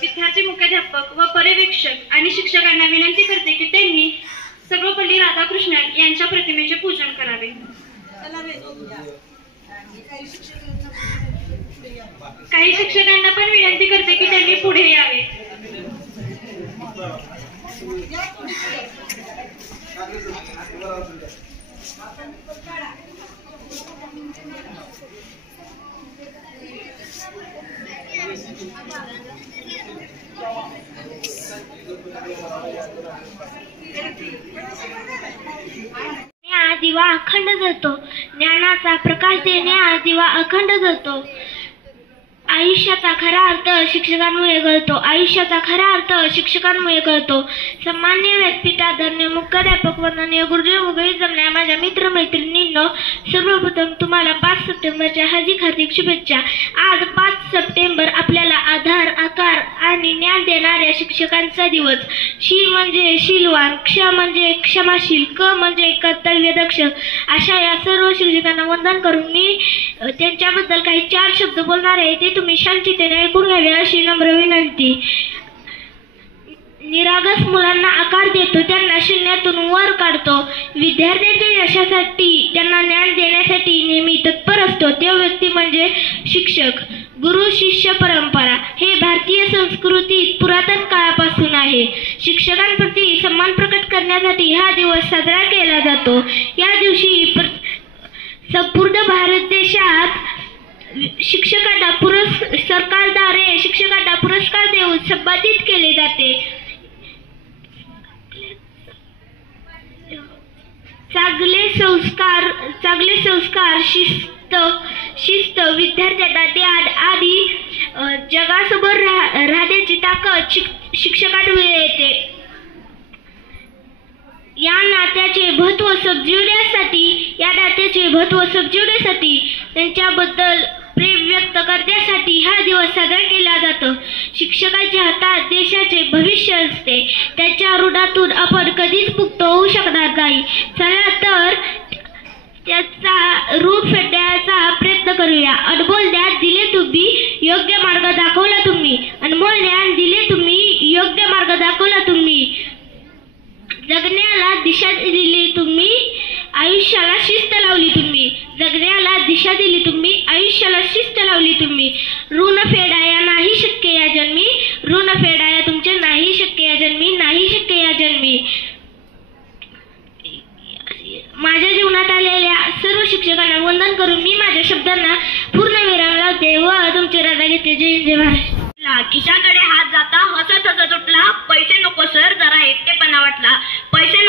विद्यार्थी मुख्याध्यापक व पर्यवेक्षक आणि शिक्षकांना विनंती करते की त्यांनी सर्वपल्ली राधाकृष्णन यांच्या प्रतिमेचे पूजन करावे। काही शिक्षकांना पण विनंती करते की त्यांनी पुढे यावे। दिवा अखंड जळतो, ज्ञानाचा प्रकाश देण्या दिवा अखंड जळतो। आयुष्याचा खरा अर्थ शिक्षकांमुळे कळतो, आयुष्याचा खरा अर्थ शिक्षकांमुळे कळतो। सामान्य व्यासपीठात धन्य मुख्याध्यापक वंदनीय गुरुजी वगैरे जमल्या माझ्या मित्रमैत्रिणींनो, सर्वप्रथम तुम्हाला 5 सप्टेंबरच्या हार्दिक शुभेच्छा। आज 5 सप्टेंबर आपल्याला आधार, आकार आणि ज्ञान देणाऱ्या शिक्षकांचा दिवस। शी म्हणजे शीलवान, क्ष म्हणजे क्षमाशील, क म्हणजे कर्तव्यदक्ष अशा या सर्व शिक्षकांना वंदन करून मी त्यांच्याबद्दल काही 4 शब्द बोलणार आहे, ते तुम्ही शांततेने ऐकून घ्यावे अशी नम्र विनंती। निरागस मुलांना आकार देतो, त्यांना शून्यातून वर काढतो। विद्यार्थ्यांच्या यशासाठी त्यांना ज्ञान देण्यासाठी नेहमी तत्पर असतो, ते व्यक्ती म्हणजे शिक्षक। गुरु शिष्य परंपरा हे भारतीय संस्कृतीत पुरातन काळापासून आहे। शिक्षकांप्रती सन्मान प्रकट करण्यासाठी हा दिवस साजरा केला जातो। या दिवशी संपूर्ण भारत देशात शिक्षकांना सरकारद्वारे शिक्षकांना पुरस्कार देऊन सन्मानित केले जाते। चांगले संस्कार शिस्त विद्यार्थ्यांना ज्ञान आणि जगासमोर राहण्याची ताकद शिक्षकांमुळे येते। या नात्याचे महत्त्व समजवण्यासाठी त्यांच्याबद्दल प्रेम व्यक्त करण्यासाठी हा दिवस साजरा केला जातो। शिक्षकांच्या हातात देशाचे भविष्य असते, त्यांच्या ऋणातून आपण कधीच मुक्त होऊ शकणार नाही। चला तर त्याचा ऋण फेडण्याचा प्रयत्न करूया। अनमोल ज्ञान दिले तुम्ही, योग्य मार्ग दाखवला तुम्ही। अनमोल ज्ञान दिले तुम्ही, योग्य मार्ग दाखवला तुम्ही। जगण्याला दिशा दिली तुम्ही, आयुष्याला शिस्त लावली तुम्ही। जगण्याला दिशा दिली तुम्ही, आयुष्याला शिस्त लावली तुम्ही। ऋण फेडाया नाही शक्य या जन्मी, ऋण फेडाया तुमचे नाही शक्य या जन्मी, नाही शक्य या जन्मी। माझ्या जीवनात आलेल्या सर्व शिक्षकांना वंदन करून मी माझ्या शब्दांना पूर्ण विराम लावते व तुमचे रजा घेते। जय जय महाराष्ट्र। खिशाकडे हात जाता हसत हसत उठला, पैसे नको सर जरा एकटेपणा वाटला, पैसे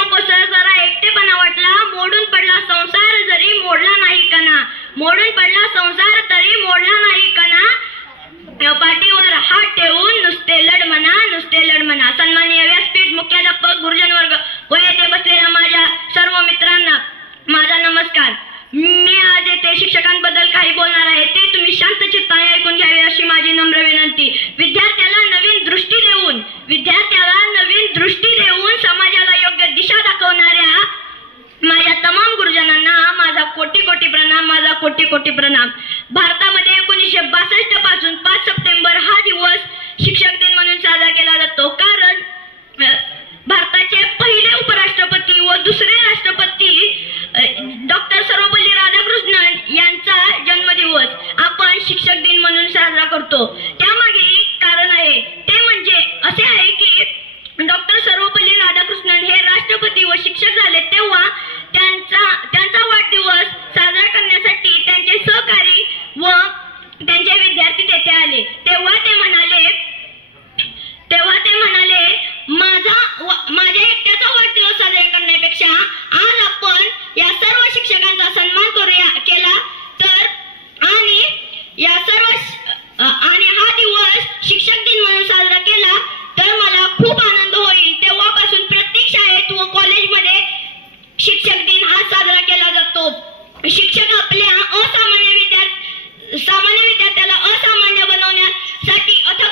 कोटी प्रणाम. भारतामध्ये 1962 पासून 5 सप्टेंबर हा दिवस शिक्षक दिन म्हणून साजरा केला जातो. कारण भारताचे पहिले उपराष्ट्रपती व दुसरे राष्ट्रपती डॉक्टर सर्वपल्ली राधाकृष्णन यांचा जन्मदिवस आपण शिक्षक दिन म्हणून साजरा करतो. त्यामागे एक कारण आहे, ते म्हणजे असे आहे की डॉक्टर सर्वपल्ली राधाकृष्णन हे राष्ट्रपती व शिक्षक झाले तेव्हा त्यांचा वाढदिवस साजरा करण्यासाठी त्यांचे सहकारी व त्यांचे विद्यार्थी तेथे आले. तेव्हा ते म्हणाले माझ्या एकट्याचा वाढदिवस साजरा करण्यापेक्षा आज आपण या सर्व शिक्षकांचा सन्मान केला तर आणि हा दिवस शिक्षक दिन म्हणून साजरा केला तर मला खूप आनंद होईल. तेव्हापासून प्रत्येक शाळेत व कॉलेजमध्ये शिक्षक दिन हा साजरा केला जातो. शिक्षक आपल्या सामान्य विद्यार्थ्याला असामान्य बनवण्यासाठी अथक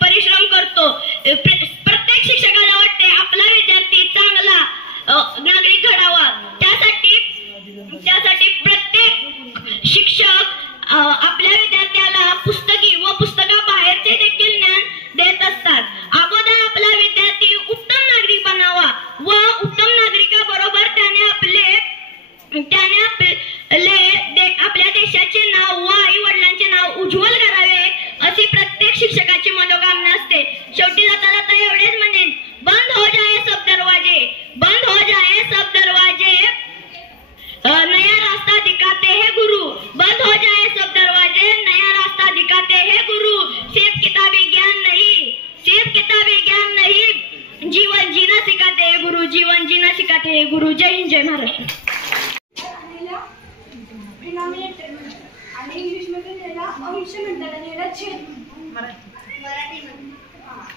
परिश्रम करतो. प्रत्येक शिक्षकाला वाटते आपला विद्यार्थी चांगला नागरिक घडावा. त्यासाठी प्रत्येक शिक्षक आपल्या विद्यार्थ्याला पुस्तकी व पुस्तकाबाहेरचे देखील ज्ञान देत असतात. अगोदर आपला विद्यार्थी उत्तम नागरिक बनावा व उत्तम नागरिकाबरोबर त्याने आपल्या देशाचे नाव व आई वडिलांचे नाव उज्ज्वल करावे अशी प्रत्येक शिक्षकाची मनोकामना असते. शेवटी जाता जाता एवढेच म्हणेन, बंद हो जाए सब दरवाजे, बंद हो जाए सब दरवाजे, नया रास्ता दिखाते हैं गुरु, बंद हो जाए सब दरवाजे, नया रास्ता दिखाते हैं गुरु. सिर्फ किताबी ज्ञान नहीं, जीवन जीना सिखाते हैं गुरु, जीवन जीना सिखाते हैं गुरु. जय हिंद, जय महाराष्ट्र. आणि इंग्लिश मध्ये त्याला अंश म्हणतात आणि याला छेद.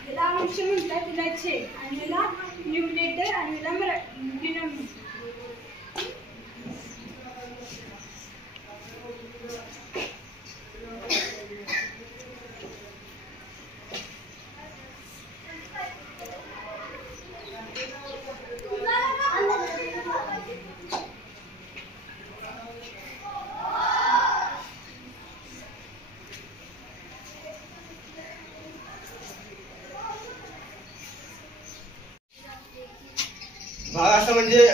याला अंश म्हणतात, त्याला छेद, आणि याला न्यूमरेटर आणि याला डिनॉमिनेटर. असं म्हणजे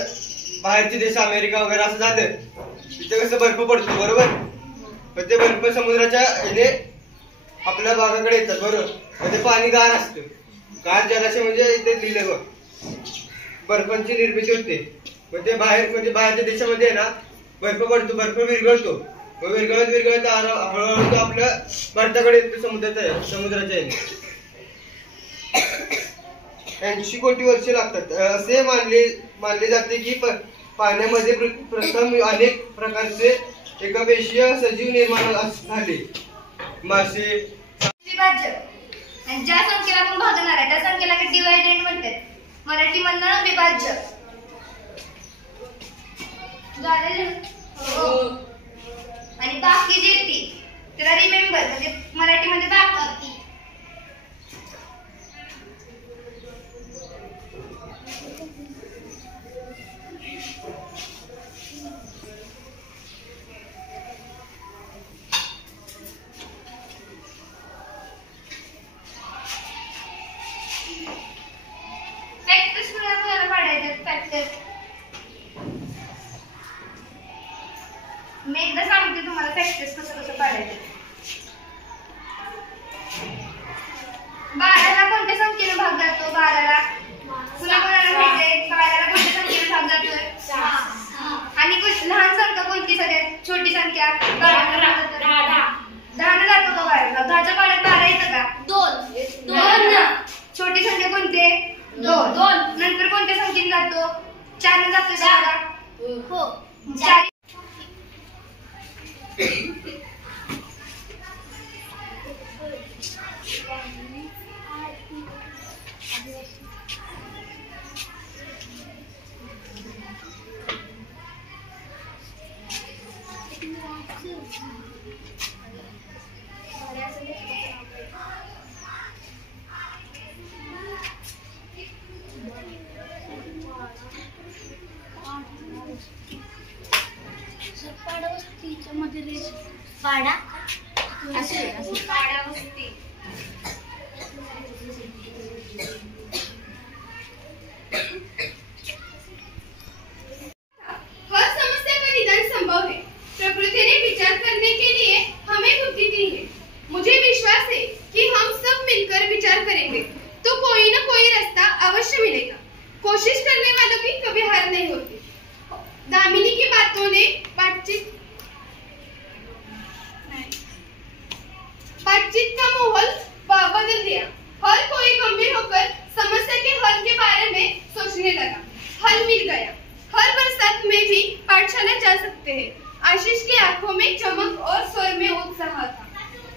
बाहेरचे देश अमेरिका वगैरे असं झालं तिथे कसं बर्फ पडतो बरोबर, पण ते बर्फ समुद्राच्या याने आपल्या भागाकडे येतात बरोबर. मग ते पाणी गार असतं, गार जलाशय म्हणजे इथे लिहिलं बघ बर्फांची निर्मिती होते. मग ते बाहेरच्या देशामध्ये ना बर्फ पडतो, बर्फ विरघळतो, मग विरघळत हळूहळू तो आपल्या भारताकडे येतो समुद्राच्या याने. 80 कोटी वर्षे लागतात असे मानले जाते की पाण्यामध्ये प्रथम अनेक प्रकारचे एकपेशीय सजीव निर्माण झाले. मासे, विभाज्य आणि ज्या संख्येला आपण भागणार आहे त्या संख्येला डिव्हायडेड म्हणतात. मराठीमधनं विभाज्य आणि बाकी जे ती त्याला रिमेंबर म्हणजे मराठीमध्ये बाकी. मी एकदा सांगते तुम्हाला फॅक्टर्स कसं पाडायचं. 12ला कोणत्या संख्येने भाग जातो? 12ला पुन्हा कोणाला माहितीये 12ला कोणत्या संख्येने भाग जातोय? 6. आणि लहान संख्या कोणती सगळ्यात छोटी संख्या? 10 जातो का 12ला? 10च्या पाड्यात 12 येतं का? 2. छोटी संख्या कोणती? 2. नंतर कोणत्या संख्येने जातो? 4 जातो 10ला? हो 4. पाडवस्तीच्या वाडा वाडा वस्ती. हर समस्या का निदान संभव है. प्रकृति ने विचार करने के लिए हमें बुद्धि दी है. मुझे विश्वास है कि हम सब मिलकर विचार करेंगे तो कोई न कोई रास्ता अवश्य मिलेगा. कोशिश करने वालों की कभी हार नहीं होती. दामिनी की बातों ने बातचीत का माहौल बदल दिया. हर कोई गंभीर होकर समस्या के हल के बारे में सोचने लगा. हल मिल गया. हर बरसात में भी पाठशाला जा सकते हैं. आशीष की आंखों में चमक और स्वर में उत्साह था.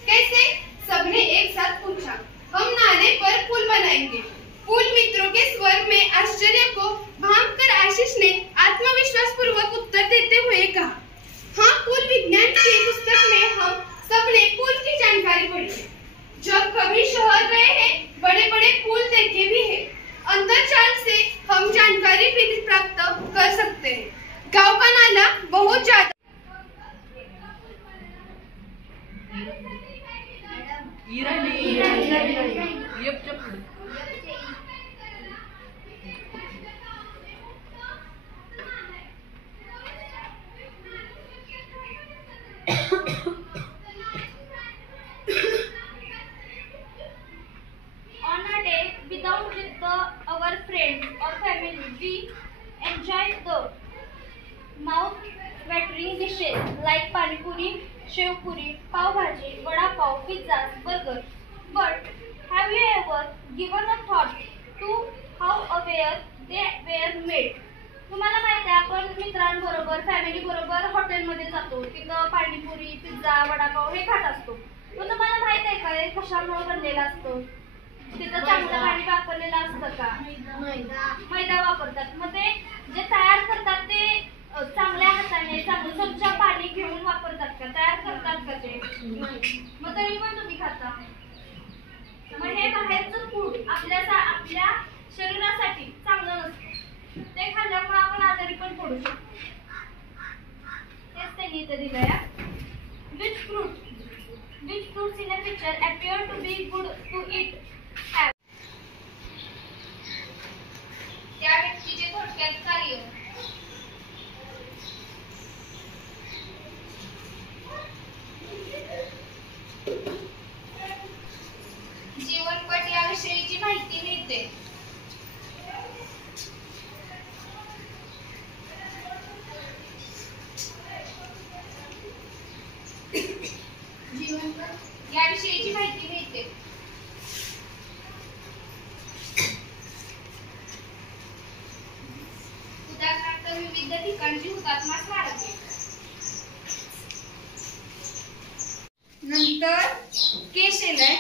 कैसे? सबने एक साथ पूछा. हम नाले पर पुल बनाएंगे. पुल मित्रों के स्वर में आश्चर्य को भांपकर आशीष ने आत्मविश्वास पूर्वक उत्तर देते हुए कहा, हाँ, पुल विज्ञान की पुस्तक में हम सबने पुल की जानकारी पढ़ी है. जब कभी शहर गए हैं, बड़े बड़े पुल देखे भी हैं. अंतरजाल से हम जानकारी भी प्राप्त कर सकते हैं. गांव का नाला बहुत ज्यादा On a day without with our friends or family, we enjoyed the mouth-watering dishes like pani puri, shev puri, pav bhaji, vada pav, pizzas, burger. But have you ever given a thought to how aware they were made? तुम्हाला माहिती आहे आपण मित्रांबरोबर family बरोबर हॉटेलमध्ये जातो, तिथं panipuri, pizza, vada pav हे खात असतो. पण तुम्हाला माहित आहे का हे कशामुळे बनलेलं असतं? तिथं चांगलं पाणी वापरलेलं असतं का? मैदा वापरतात. मग ते जे तयार करतात ते चांगल्या हाताने चांगलं स्वच्छ पाणी घेऊन वापरतात का? तयार करतात का ते? मग तरी पण तुम्ही खाता. मग हे बाहेरचं फूड आपल्या शरीरासाठी चांगलं नसतं. ते खाल्ल्यामुळे आपण आजारी पण पडू शकतो. तेच त्यांनी इथे दिलंय. Which fruits in a picture appear to be good to eat? त्या व्यक्तीचे थोडक्यात कार्य. जीवनपट याविषयीची माहिती मिळते. याविषयीची माहिती मिळते. उदाहरणार्थ विविध ठिकाणची हुतात्मा स्मारके. नंतर केशेलय.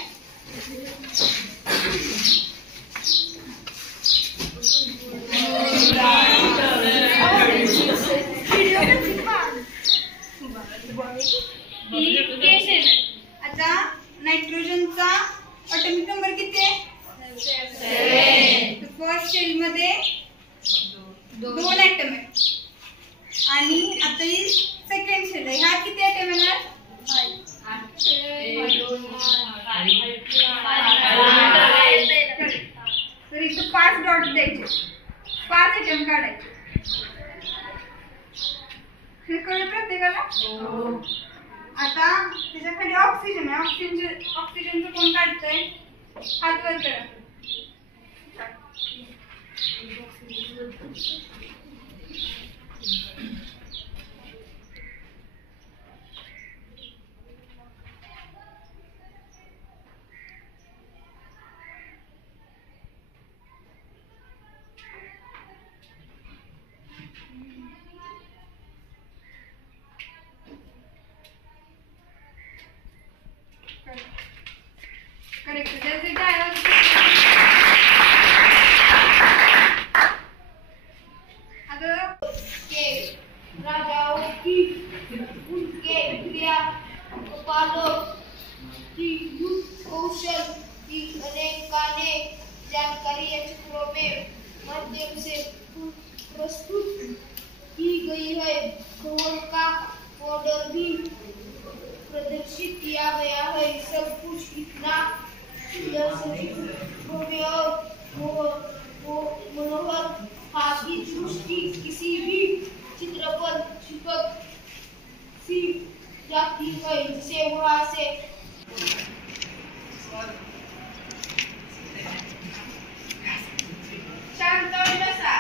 आता नायट्रोजनचा ॲटॉमिक नंबर किती आहे? 7. फर्स्ट शेल मध्ये 2 ॲटम आहेत आणि आता ही सेकंड शेल आहे. ह्यात किती ॲटम येणार? 8. तर इथं 5 डॉट द्यायचे, 5 ॲटम काढायचे. हे कळलं प्रत्येकाला? आता त्याच्या खाली ऑक्सिजन आहे. ऑक्सिजनचं कोण काढतंय? हात वर करा. करेक्ट. त्याचे डायव्हर्स के राजाओं की उनके क्रिया पालों की युद्ध कौशल की अनेक जानकारी या चित्रों में माध्यम से प्रस्तुत की गई है. खगोल का मॉडल भी मनोहर आपकी दृष्टि किसी भी चित्र पर चिपक सी जाती है जिसे वहां से शांत बसा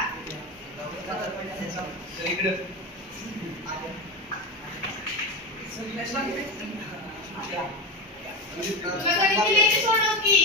सोडो की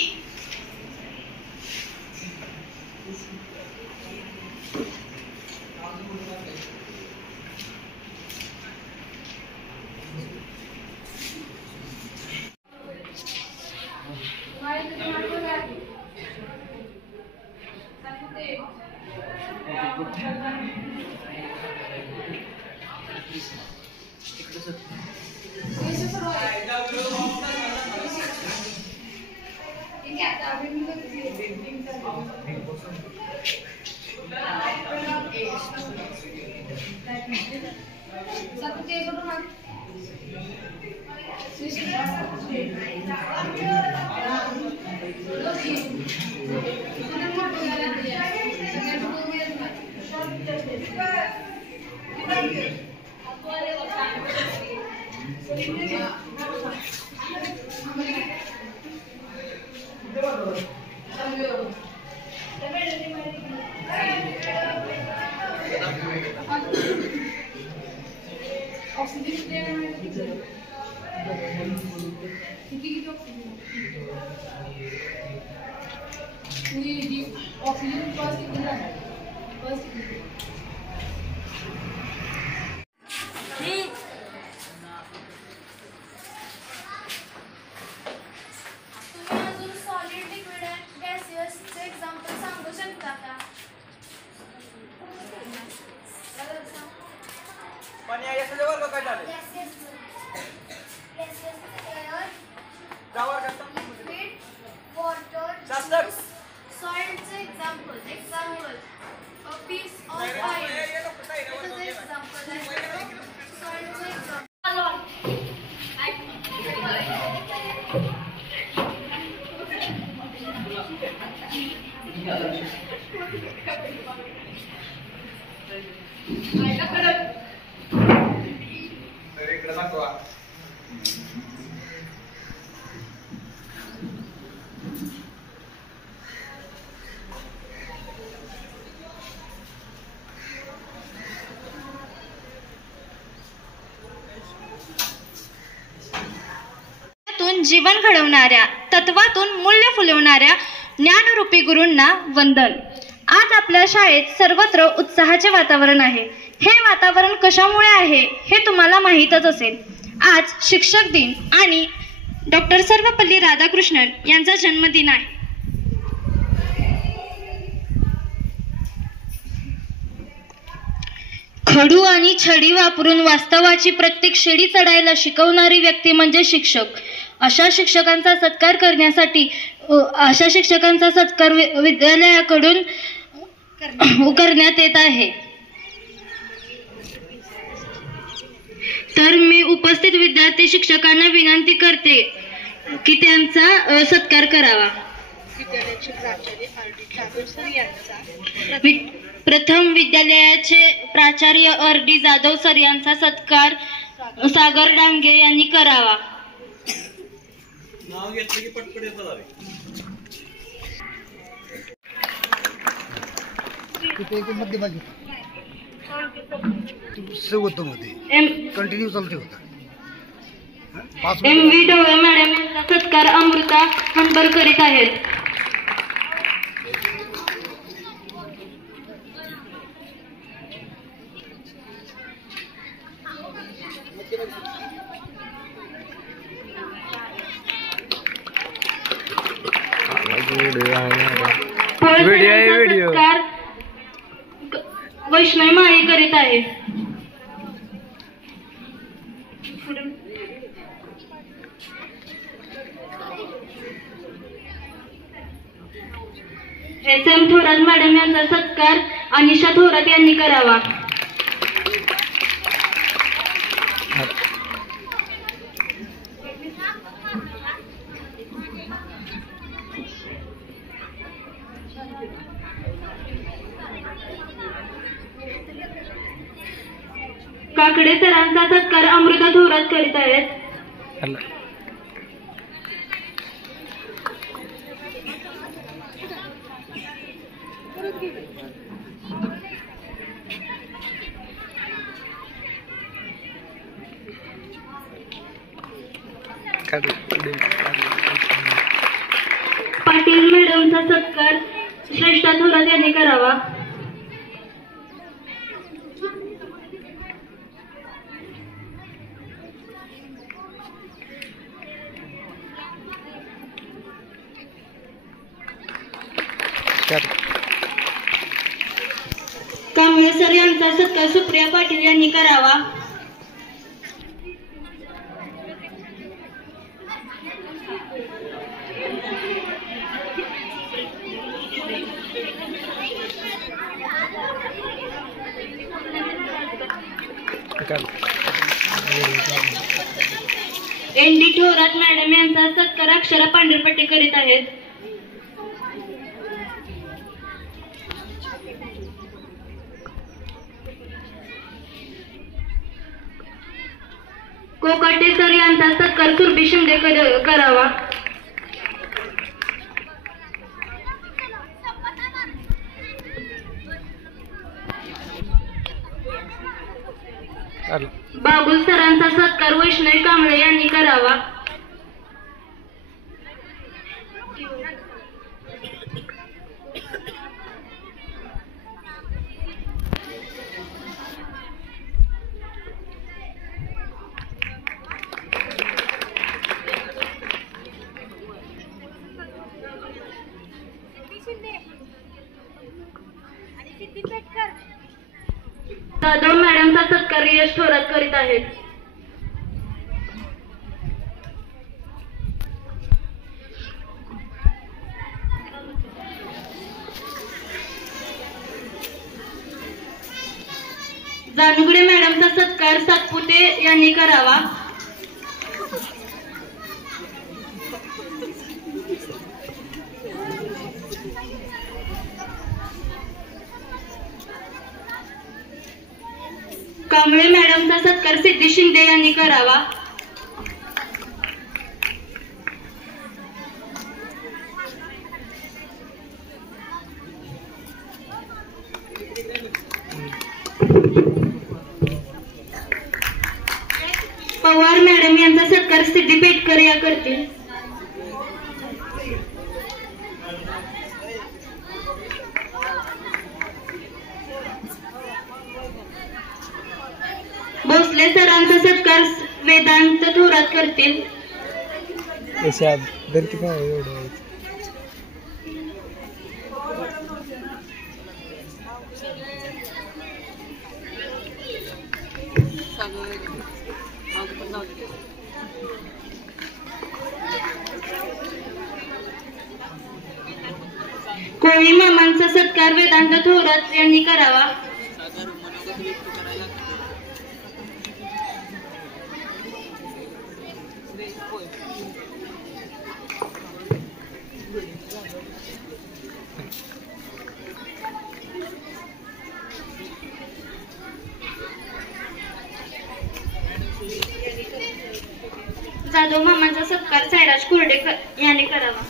जीवन घडवणाऱ्या तत्वातून मूल्य फुलवणाऱ्या ज्ञानरूपी गुरूंना वंदन. आज आपल्या शाळेत सर्वत्र उत्साहाचे वातावरण आहे. हे वातावरण कशामुळे आहे हे तुम्हाला माहीतच असेल. आज शिक्षक दिन आणि डॉक्टर सर्वपल्ली राधाकृष्णन यांचा जन्मदिन आहे. खडू आणि छडी वापरून वास्तवाची प्रत्येक शिडी चढायला शिकवणारी व्यक्ती म्हणजे शिक्षक. अशा शिक्षकांचा सत्कार विद्यालयाकडून करण्यात येत आहे. तर मी उपस्थित विद्यार्थी शिक्षकांना विनंती करते की त्यांचा सत्कार करावा. प्रथम विद्यालयाचे प्राचार्य R.D. जाधव सर यांचा सत्कार सागर डांगे यांनी करावा. नाव घेतलं की पटपट येतं झाले. कंटिन्यू चालते होता. MV ढवळे मॅडम यांचा सत्कार अमृता हंबर करीत आहेत. सत्कार वैष्णवी माळी करीत आहे. SM थोरात मॅडम यांचा सत्कार अनिशा थोरात यांनी करावा. काकडे सरांचा सत्कार अमृता थोरात करीत आहेत. पाटील मॅडमचा सत्कार श्रेष्ठा थोरात यांनी करावा. कांबळे सर यांचा सत्कार सुप्रिया पाटील यांनी करावा. एन.डी. थोरात मॅडम यांचा सत्कार अक्षरा पांढरपट्टी करीत आहेत. कोकाटे सर यांचा सत्कार सुरभी शिंदे करावा. बाबुल सरांचा सत्कार वैष्णवी कांबळे यांनी करावा. जाधव मॅडमचा सत्कार यश थोरात करीत आहेत. जानगुडे मॅडमचा सत्कार सातपुते यांनी करावा. कांबळे मॅडमचा सत्कार सिद्धी शिंदे यांनी करावा. पवार मॅडम यांचा सत्कार सिद्धी पेटकर या करतील. भोसले सरांचा सत्कार वेदांत थोरात करतील. कोळी मामांचा सत्कार वेदांत थोरात यांनी करावा. जाधव मामांचा सत्कार सायराज कुर्डे यांनी करावा.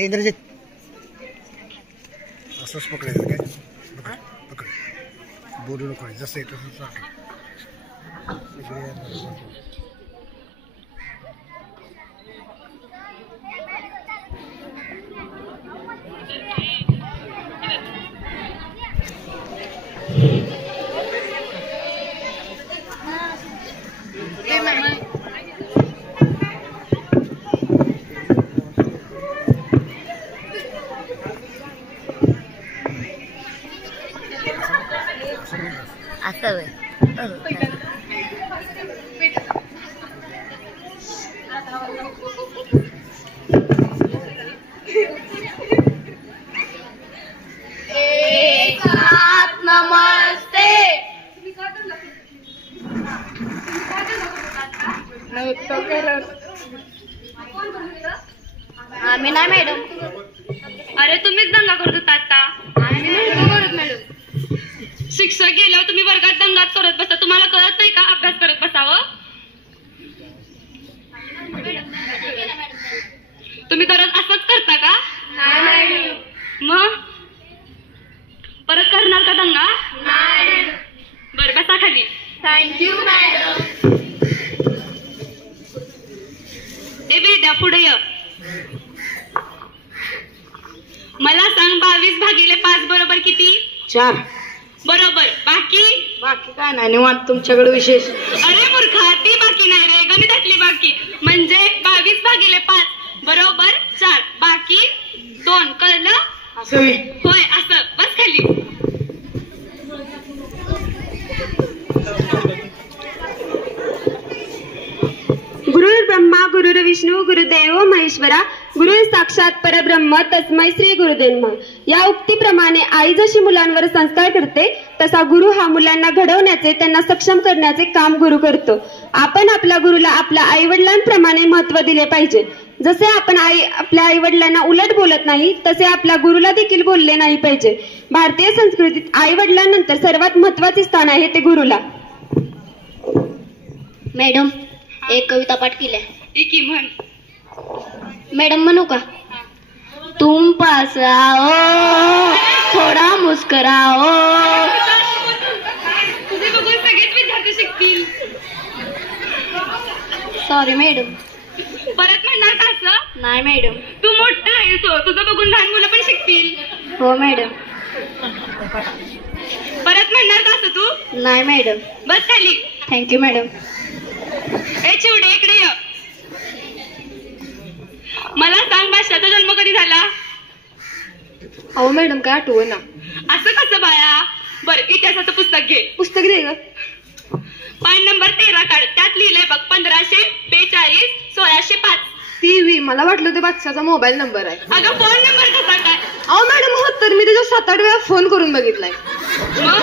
इंद्रजित असंच पकडायचं काय? पकड पकड बोलू नको जसं आहे तसं आम्ही नाही मॅडम. अरे तुम्हीच दंगा करत होता आता. आम्ही नाही करत मॅडम. शिक्षक गेल्यावर तुम्ही वर्गात दंगाच करत बसता. तुम्हाला कळत नाही का अभ्यास करत बसावं? तुम्ही दररोज असंच करता का? मग परत करणार का दंगा? बरं बसा खाली. Thank you madam. ए वेद्या पुढे ये. मला सांग 22 भागिले 5 बरोबर किती? 4. बरोबर. बाकी काय नाही निवांत तुमच्याकडे विशेष. अरे मूर्खा, ती बाकी नाही रे, गणितातली बाकी. म्हणजे 22 भागिले 5 बरोबर 4. बाकी 2. कळलं? होय असं. बस खाली. गुरुर्ब्रह्मा गुरुर्विष्णू गुरुदेव महेश्वरा गुरु साक्षात परब्रह्म तस्मै श्री गुरुदेव. या उक्तीप्रमाणे आई जशी मुलांवर संस्कार करते तसा गुरु हा मुलांना घडवण्याचे त्यांना सक्षम करण्याचे काम गुरु करतो. आपण आपल्या गुरुला आपल्या आई वडिलांप्रमाणे महत्त्व दिले पाहिजे. जसे आपण आपल्या आई वडिलांना उलट बोलत नाही तसे आपल्या गुरुला देखील बोलले नाही पाहिजे. भारतीय संस्कृतीत आई वडिलांनंतर सर्वात महत्त्वाचे स्थान आहे ते गुरुला. मॅडम एक कविता पाठ केल्या. इकी म्हण. मॅडम म्हणू का? तुम पास आओ थोडा मुस्कुराओ. तुझे बघून सगळेच विद्यार्थी शिकतील. Sorry madam. परत म्हणणार का असं? नाही मॅडम. तू मोठा आहेस हो, तुझं बघून लहान मुलं पण शिकतील. हो मॅडम. परत म्हणणार का असं तू? नाही मॅडम. बस खाली. Thank you madam. ए चिवडे इकडे ये. मला सांग भाषाचा जन्म कधी झाला? अहो मॅडम काय आठवं ना. असं कसं बाया? बरं इतिहासाचं पुस्तक घे. पुस्तक दे ग. पान नंबर 13 काढ. त्यात लिहिलंय बघ 1542 1605. टीव्ही मला वाटलं ते बादशाचा मोबाईल नंबर आहे. अगं फोन नंबर कसा काय? अहो मॅडम हो तर मी त्याच्या 7-8 वेळा फोन करून बघितलाय. मग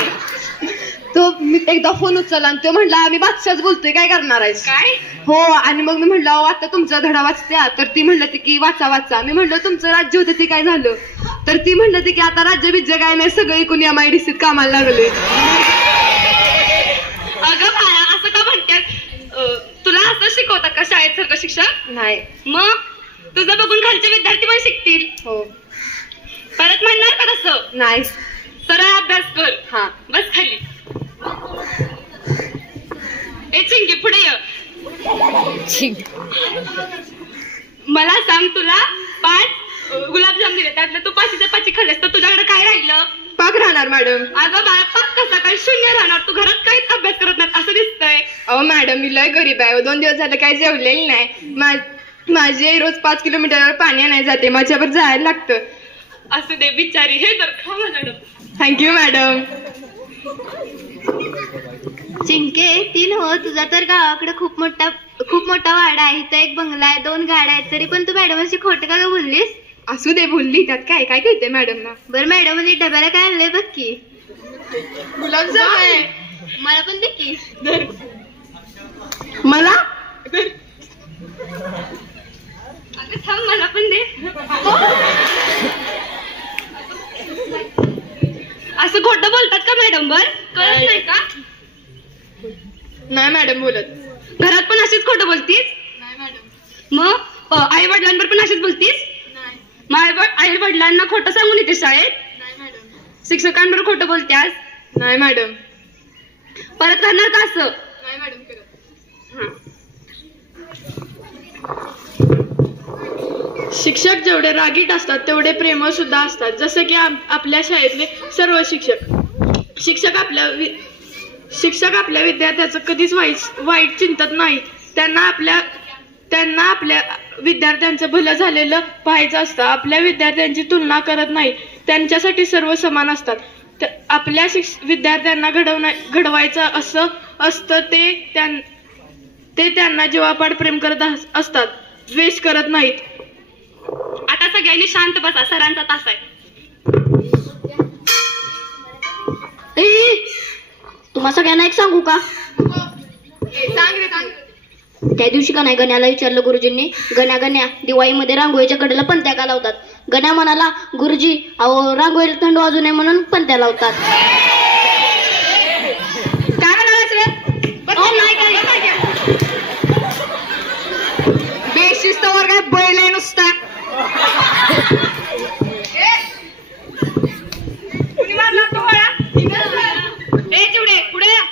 तो मी एकदा फोन उचलला आणि तो म्हटला आम्ही बादशाच बोलतोय काय करणार आहेस? काय? हो आणि मग मी म्हटलं आता तुमचा धडा वाचत्या. तर ती म्हणलं ती की वाचा. मी म्हटलं तुमचं राज्य होतं ते काय झालं? तर ती म्हणलं ती की आता राज्य बिज्य काय नाही सगळं इकून MIDCत कामाला लागले. अगं बाया असं का म्हणतात? तुला असं शिकवतात का शाळेत सारखं शिक्षक? नाही. मग तुझं बघून खालचे विद्यार्थी पण शिकतील. हो. परत म्हणणार का तसं? नाही. सरळ अभ्यास कर. हा. बस खाली. ए चिंकी पुढे ये. मला सांग तुला 5 गुलाबजाम दिले त्यातलं तू 5च्या 5 खाल्लेस तर तुझ्याकडे काय राहिलं? पाक राहणार मॅडम. अगं बाळा पाक कसा काय शून्य राहणार? तू घरात काहीच अभ्यास करत नाही असं दिसतंय. अहो मॅडम मी लय गरीब आहे. 2 दिवस झाले काही जेवलेली नाही. माझे रोज 5 किलोमीटरवर पाणी आणायला जाते. माझ्यावर जायला लागतं. असं दे बिचारी. हे तर खा मॅडम. Thank you madam. चिंके 3 हो तुझा तर गावाकडे खूप मोठा वाडा आहे. इथं एक बंगला आहे 2 गाड्या आहेत तरी पण तू मॅडमशी खोटं का बोललीस? असू दे बोलली त्यात काय कळते मॅडम ना. बरं मॅडम डब्याला काय आणलंय बघ की. गुलाबजाम आहे. मला पण दे की. मला अगं थांब मला पण दे. असं खोटं बोलतात का मॅडम? बर कळत नाही का? नाही मॅडम बोलत. घरात पण अशीच खोटं बोलतीस? नाही मॅडम. मग आई वडिलांवर पण अशीच बोलतीस? आई वडिलांना खोटं सांगून येते शाळेत? नाही मॅडम. शिक्षकांबरोबर खोटं बोलत्यास? नाही मॅडम. परत करणार का असं? नाही मॅडम करत. शिक्षक जेवढे रागीट असतात तेवढे प्रेमळ सुद्धा असतात. जसे की आपल्या शाळेतले सर्व शिक्षक आपल्या विद्यार्थ्याचं कधीच वाईट चिंतत नाही. त्यांना आपल्या विद्यार्थ्यांचं भलं झालेलं पाहायचं असतं. आपल्या विद्यार्थ्यांची तुलना करत नाही. त्यांच्यासाठी सर्व समान असतात. आपल्या विद्यार्थ्यांना घडवायचं असं असतं ते त्यांना जीवापाड प्रेम करत असतात. द्वेष करत नाहीत. आता सगळ्यांनी शांत बसा. सरांचा तास आहे. तुम्हा सगळ्यांना एक सांगू का? सांग रे सांग. त्या दिवशी का नाही गण्याला विचारलं गुरुजींनी, गण्या गण्या दिवाळीमध्ये रांगोळीच्या कडेला पणत्या का लावतात? गण्या म्हणाला, गुरुजी अहो रांगोळीला थंड वाजू नये म्हणून पणत्या लावतात. काय म्हणालास रे? नाही काय बेशिस्त वर्गात बैल आहे नुसता. कुणी मारला तो गोळा? ए चिवडे पुढे या.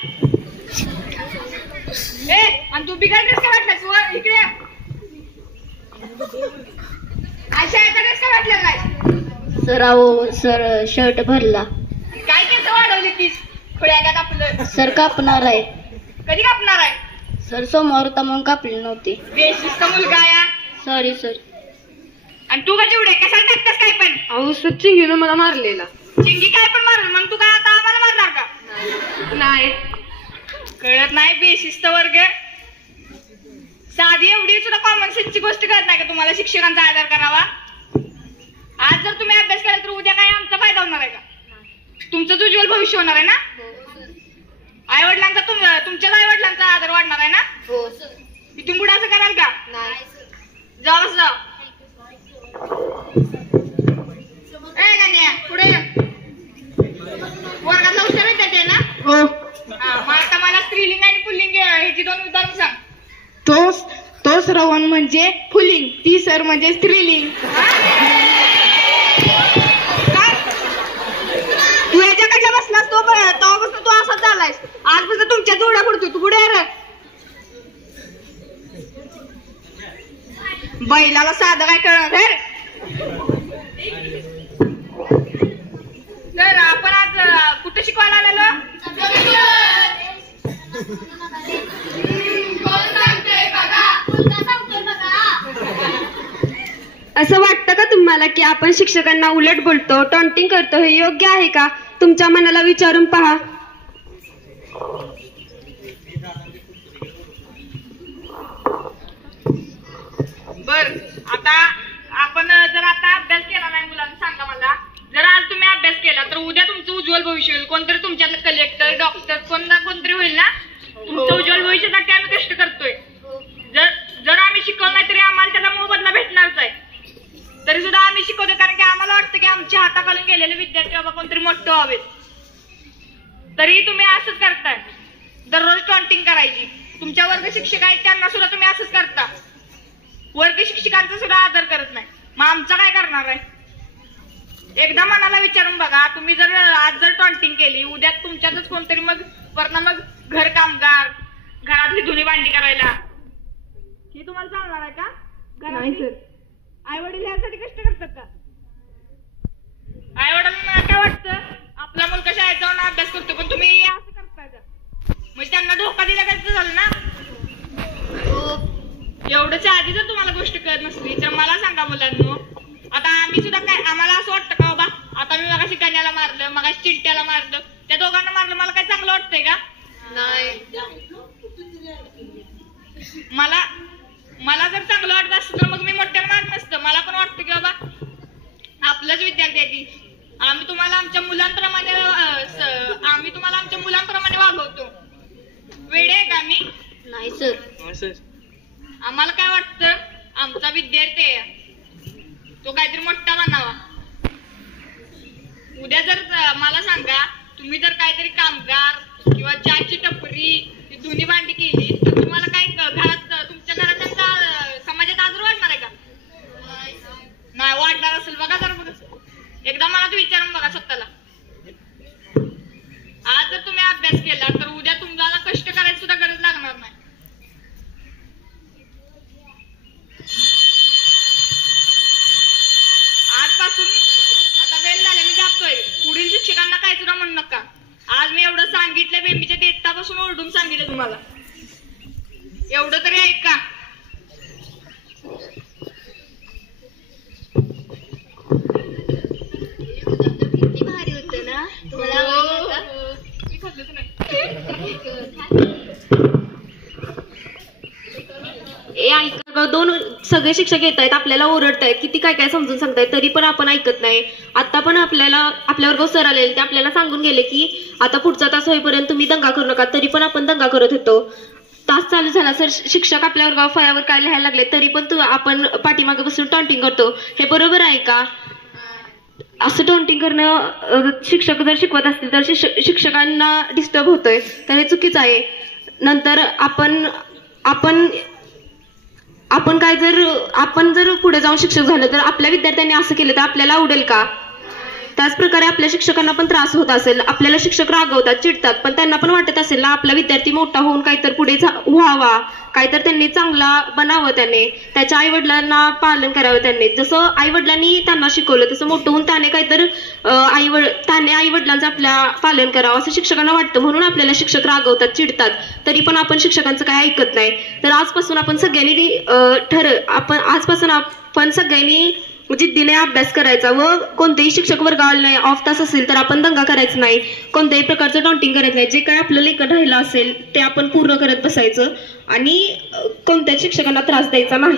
ए आणि तू बिघाड ड्रेस का घातलास? वर इकडे या. अशा याचा ड्रेस का घातला नाही? सर अहो सर शर्ट भरला. काय केस वाढवली तीस खुळ्यागात आपलं? सर कापणार आहे. कधी कापणार आहे? सर सोमवार होता म्हणून कापली नव्हती. बेशिस्त मुलगा या. Sorry sir. आणि तू का चिवडे कशाला टाकतेस काय पण? अहो सर चिंगीनं मला मारलेला. चिंगी काय पण मारल मग तू काय आता आम्हाला मारणार का? नाही. कळत नाही बेशिस्त वर्ग. साधी एवढी सुद्धा कॉमन सेन्सची गोष्ट कळत नाही का तुम्हाला शिक्षकांचा आदर करावा? आज जर तुम्ही अभ्यास केला तर उद्या काय आमचा फायदा होणार आहे का? तुमचंच उज्ज्वल भविष्य होणार आहे ना? आई वडिलांचा तुमच्याच आई वडिलांचा आदर वाढणार आहे ना? हो सर. इथून पुढे असं कराल का? नाही. जाऊ बस जाऊ. ए गाण्या पुढे वर्गातला हुशार आहे ते ना? हो. मग आता मला स्त्रीलिंग आणि पुल्लिंग ह्याची दोन उदाहरण सांग. तो श्रवण म्हणजे पुल्लिंग, ती सर म्हणजे स्त्रीलिंग. तू याच्याकडे बसलास तेव्हापासून तू असाच झालायस. आजपासून तुमच्या जोड्या पडतोय. तू पुढे रे. बैलाला साधं काय कळणार रे? तर आपण आज कुठं शिकवायला आलेलो? असं वाटतं का तुम्हाला की आपण शिक्षकांना उलट बोलतो, टॉन्टिंग करतो, हे योग्य आहे का? तुमच्या मनाला विचारून पहा. बर आता आपण जर आता अभ्यास केला नाही मुलांना सांगा मला. जर आज तुम्ही अभ्यास केला तर उद्या तुमचं उज्ज्वल भविष्य होईल. कोणतरी तुमच्यातलं कलेक्टर डॉक्टर कोण ना कोणतरी होईल ना. तुमचं उज्ज्वल भविष्यासाठी आम्ही कष्ट करतोय. जर आम्ही शिकवलं नाही तरी आम्हाला त्याचा मोबदला भेटणारच आहे. तरी सुद्धा आम्ही शिकवतो कारण की आम्हाला वाटतं की आमच्या हाताखालून गेलेले विद्यार्थी बाबा कोणतरी मोठं व्हावेत. तरी तुम्ही असंच करताय. दररोज टॉन्टिंग करायची. तुमच्या वर्ग शिक्षक आहेत त्यांना सुद्धा तुम्ही असंच करता. वर्ग शिक्षकांचा सुद्धा आदर करत नाही. मग आमचा काय करणार आहे? एकदा मनाला विचारून बघा. तुम्ही जर आज जर टॉन्टिंग केली उद्या तुमच्यातच कोणतरी मग घर कामगार घरातली धुणी भांडी करायला हे तुम्हाला चालणार आहे का? नाही सर. आई वडील यासाठी कष्ट करतात का? आई वडिलांना काय वाटतं आपला मुलगा शाळेत जाऊन अभ्यास करतो पण तुम्ही असं करताय का? म्हणजे त्यांना धोका दिला काय झालं ना? एवढंच्या आधी जर तुम्हाला गोष्ट कळत नसली तर मला सांगा मुलांनो. आता आम्ही सुद्धा काय आम्हाला असं वाटतं का बाबा आता मी मगाशी कन्याला मारलं मगाशी चिंट्याला मारलं त्या दोघांना मारलं मला काय चांगलं वाटतंय का? नाही. मला जर चांगलं वाटत असतं तर मग मी मोठ्याला मारत नसतं. मला पण वाटतं की बाबा आपलंच विद्यार्थी आहे ती. आम्ही तुम्हाला आमच्या मुलांप्रमाणे वागवतो. वेडे आहे का आम्ही? नाही सर. आम्हाला काय वाटतं आमचा विद्यार्थी आहे तो काहीतरी मोठा बनावा. उद्या जर मला सांगा तुम्ही जर काहीतरी कामगार किंवा चहाची टपरी धुणी भांडी केली तर तुम्हाला काय घरात तुमच्या घरात समाजात आदर वाढणार आहे का? नाही वाढणार असेल. बघा जरा बघा एकदा मला तू विचारून बघा स्वतःला. आज जर तुम्ही अभ्यास केला तर उद्या तुम्हाला कष्ट करायची सुद्धा गरज लागणार नाही. आजपासून आता वेळ झाले मी जातोय. पुढील शिक्षकांना काय सुद्धा म्हणू नका. आज मी एवढं सांगितलं बेंबीच्या देतापासून ओरडून सांगितलं तुम्हाला. एवढं तरी ऐका. किती भारी होतं ना? तुम्हाला आवडलं का? मी खाल्लंच नाही. ऐका दोन सगळे शिक्षक येत आहेत आपल्याला ओरडतायत किती काय काय समजून सांगतायत तरी पण आपण ऐकत नाही. आता पण आपल्या वर्गावर सर आलेले ते आपल्याला सांगून गेले की आता पुढचा तास होईपर्यंत तुम्ही दंगा करू नका. तरी पण आपण दंगा करत होतो. तास चालू झाला सर, शिक्षक आपल्या वर्गावर फळ्यावर काय लिहायला लागले तरी पण आपण पाठीमागे बसून टॉन्टिंग करतो, हे बरोबर आहे का? असं टॉन्टिंग करणं शिक्षक जर शिकवत असतील तर शिक्षकांना डिस्टर्ब होतोय, तर हे चुकीचं आहे. नंतर आपण जर पुढे जाऊन शिक्षक झालं तर आपल्या विद्यार्थ्यांनी असं केलं तर आपल्याला आवडेल का? त्याच प्रकारे आपल्या शिक्षकांना पण त्रास होत असेल. आपल्याला शिक्षक रागवतात, चिडतात, पण त्यांना पण वाटत असेल ना आपला विद्यार्थी मोठा होऊन काहीतरी पुढे व्हावा, काहीतर त्यांनी चांगला बनावं, त्याच्या आई वडिलांना पालन करावं. त्यांनी जसं आई वडिलांनी त्यांना शिकवलं तसं मोठं होऊन त्याने काहीतरी त्याने आई वडिलांचं आपल्या पालन करावं असं शिक्षकांना वाटतं. म्हणून आपल्याला शिक्षक रागवतात, चिडतात, तरी पण आपण शिक्षकांचं काही ऐकत नाही. तर आजपासून आपण सगळ्यांनी जिद्दीने अभ्यास करायचा व कोणतेही शिक्षक वर्गाला नाही, ऑफ तास असेल तर आपण दंगा करायचा नाही, कोणत्याही प्रकारचं टॉन्टिंग करायचं नाही. जे काय आपलं लेखन राहिलं असेल ते आपण पूर्ण करत बसायचं आणि कोणत्याच शिक्षकांना त्रास द्यायचा नाही.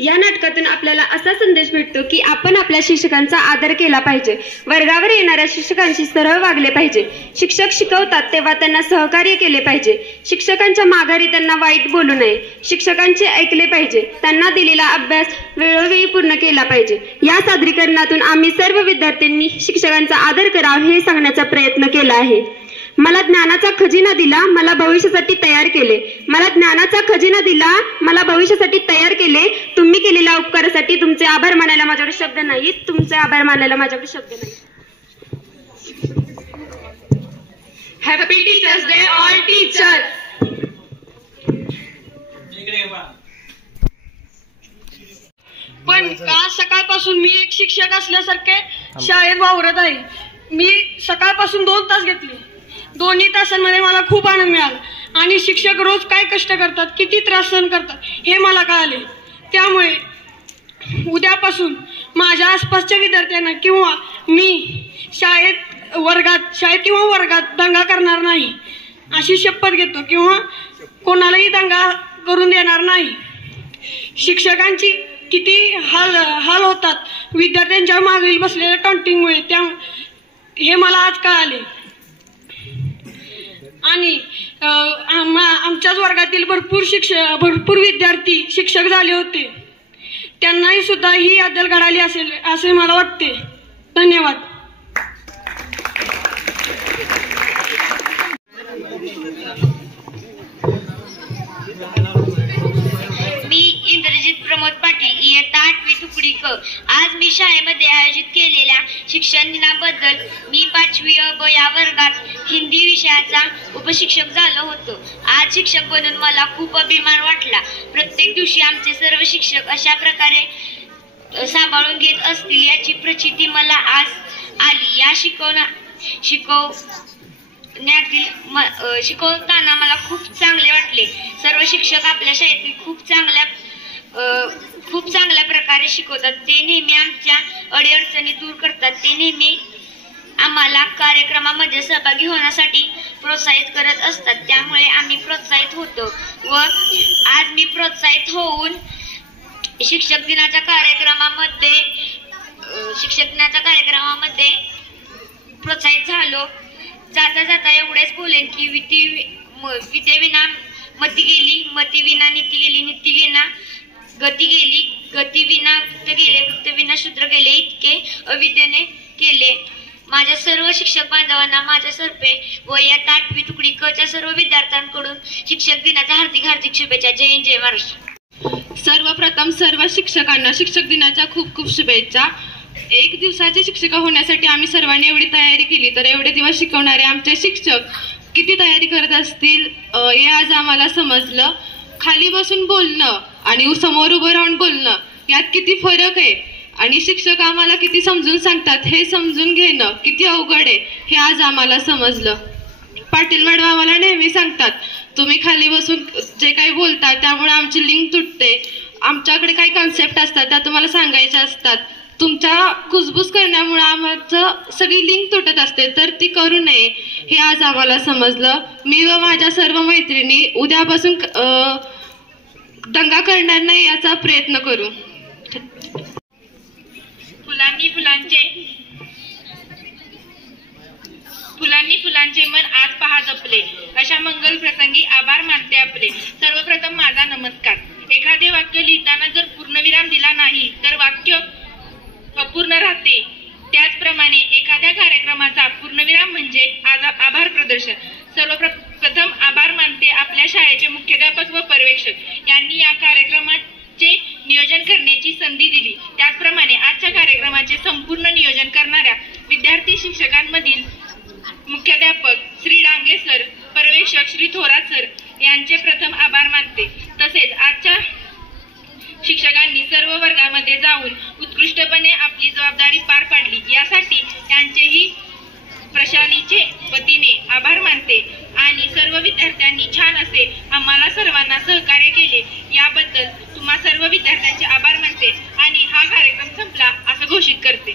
या नाटकातून आपल्याला असा संदेश भेटतो की आपण आपल्या शिक्षकांचा आदर केला पाहिजे, वर्गावर येणाऱ्या शिक्षकांशी सरळ वागले पाहिजे, शिक्षक शिकवतात तेव्हा त्यांना सहकार्य केले पाहिजे, शिक्षकांच्या माघारी त्यांना वाईट बोलू नये, शिक्षकांचे ऐकले पाहिजे, त्यांना दिलेला अभ्यास वेळोवेळी पूर्ण केला पाहिजे. या सादरीकरणातून आम्ही सर्व विद्यार्थ्यांनी शिक्षकांचा आदर करावा हे सांगण्याचा प्रयत्न केला आहे. मला ज्ञानाचा खजिना दिला, मला भविष्यासाठी तयार केले. मला ज्ञानाचा खजिना दिला, मला भविष्यासाठी तयार केले. तुम्ही केलेल्या उपकारासाठी तुमचे आभार मानायला माझ्याकडे शब्द नाहीत. तुमचे आभार मानायला माझ्याकडे शब्द नाहीत. Happy teachers day all teacher. पण आज सकाळपासून मी एक शिक्षक असल्यासारखे शाळेत वावरत आहे. मी सकाळपासून 2 तास घेतले. दोन्ही तासांमध्ये मला खूप आनंद मिळाला आणि शिक्षक रोज काय कष्ट करतात, किती त्रास सहन करतात हे मला कळाले. त्यामुळे उद्यापासून माझ्या आसपासच्या विद्यार्थ्यांना किंवा मी शाळेत किंवा वर्गात दंगा करणार नाही अशी शपथ घेतो किंवा कोणालाही दंगा करून देणार नाही. शिक्षकांची किती हाल होतात विद्यार्थ्यांच्या मागे बसलेल्या टॉन्टिंगमुळे, हे मला आज कळाले. आणि आमच्याच वर्गातील भरपूर विद्यार्थी शिक्षक झाले होते. त्यांनाही सुद्धा ही अद्दल घडाली असेल असे मला वाटते. धन्यवाद. इंद्रजित प्रमोद पाटील, इयत्ता 8वी तुकडी क. आज मी शाळेमध्ये आयोजित केलेल्या शिक्षण दिनाबद्दल मी 5वी अ या वर्गात हिंदी विषयाचा उपशिक्षक झालो होतो. आज शिक्षक बनून मला खूप अभिमान वाटला. प्रत्येक दिवशी आमचे सर्व शिक्षक अशा प्रकारे सांभाळून घेत असतील याची प्रचिती मला आज आली. या शिकवताना मला खूप चांगले वाटले. सर्व शिक्षक आपल्या शाळेतील खूप चांगल्या प्रकारे शिकवतात. ते नेहमी आमच्या अडीअडचणी दूर करतात. ते नेहमी आम्हाला कार्यक्रमामध्ये सहभागी होण्यासाठी प्रोत्साहित करत असतात. त्यामुळे आम्ही प्रोत्साहित होतो व आज मी प्रोत्साहित होऊन शिक्षक दिनाच्या कार्यक्रमामध्ये प्रोत्साहित झालो. जाता जाता एवढेच बोलेन की विद्येविना मती गेली, मतीविना नीती गेली, नीतीविना गती गेली, गतीविना वृत्त गेले, वृत्तविना शूद्र गेले, इतके अविद्येने केले. माझ्या सर्व शिक्षक बांधवांना माझ्यातर्फे व इयत्ता 8वी तुकडी क च्या सर्व विद्यार्थ्यांकडून शिक्षक दिनाच्या हार्दिक शुभेच्छा. जय हिंद, जय महाराष्ट्र. सर्वप्रथम सर्व शिक्षकांना शिक्षक दिनाच्या खूप खूप शुभेच्छा. 1 दिवसाचे शिक्षक होण्यासाठी आम्ही सर्वांनी एवढी तयारी केली, तर एवढे दिवस शिकवणारे आमचे शिक्षक किती तयारी करत असतील हे आज आम्हाला समजलं. खाली बसून बोलणं आणि समोर उभं राहून बोलणं यात किती फरक आहे आणि शिक्षक आम्हाला किती समजून सांगतात हे समजून घेणं किती अवघड आहे हे आज आम्हाला समजलं. पाटील मॅडम आम्हाला नेहमी सांगतात, तुम्ही खाली बसून जे काही बोलता त्यामुळे आमची लिंक तुटते. आमच्याकडे काही कन्सेप्ट असतात त्या तुम्हाला सांगायच्या असतात. तुमच्या कुजबूज करण्यामुळे आमचं सगळी लिंक तुटत असते, तर ती करू नये हे आज आम्हाला समजलं. मी व माझ्या सर्व मैत्रिणी उद्यापासून दंगा करणार नाही याचा प्रयत्न करू. फुलांनी फुलांचे मन आज पहा जपले, अशा मंगल प्रसंगी आभार मानते आपले. सर्वप्रथम माझा नमस्कार. एखादे वाक्य लिहिताना जर पूर्णविराम दिला नाही तर वाक्य अपूर्ण राहते. त्याचप्रमाणे एखाद्या कार्यक्रमाचा पूर्णविराम म्हणजे आभार प्रदर्शन. सर्वप्रथम आभार मानते आपल्या शाळेचे मुख्याध्यापक व पर्यवेक्षक यांनी या कार्यक्रमाचे नियोजन करण्याची संधी दिली. त्याचप्रमाणे आजच्या कार्यक्रमाचे संपूर्ण नियोजन करणाऱ्या विद्यार्थी शिक्षकांमधील मुख्याध्यापक श्री डांगे सर, पर्यवेक्षक श्री थोरात सर यांचे प्रथम आभार मानते. तसेच आजच्या शिक्षकांनी सर्व वर्गामध्ये जाऊन उत्कृष्टपणे आपली जबाबदारी पार पाडली यासाठी त्यांचेही प्रशालेच्या वतीने आभार मानते. आणि सर्व विद्यार्थ्यांनी छान असे आम्हाला सर्वांना सहकार्य केले याबद्दल तुम्हा सर्व विद्यार्थ्यांचे आभार मानते आणि हा कार्यक्रम संपला असं घोषित करते.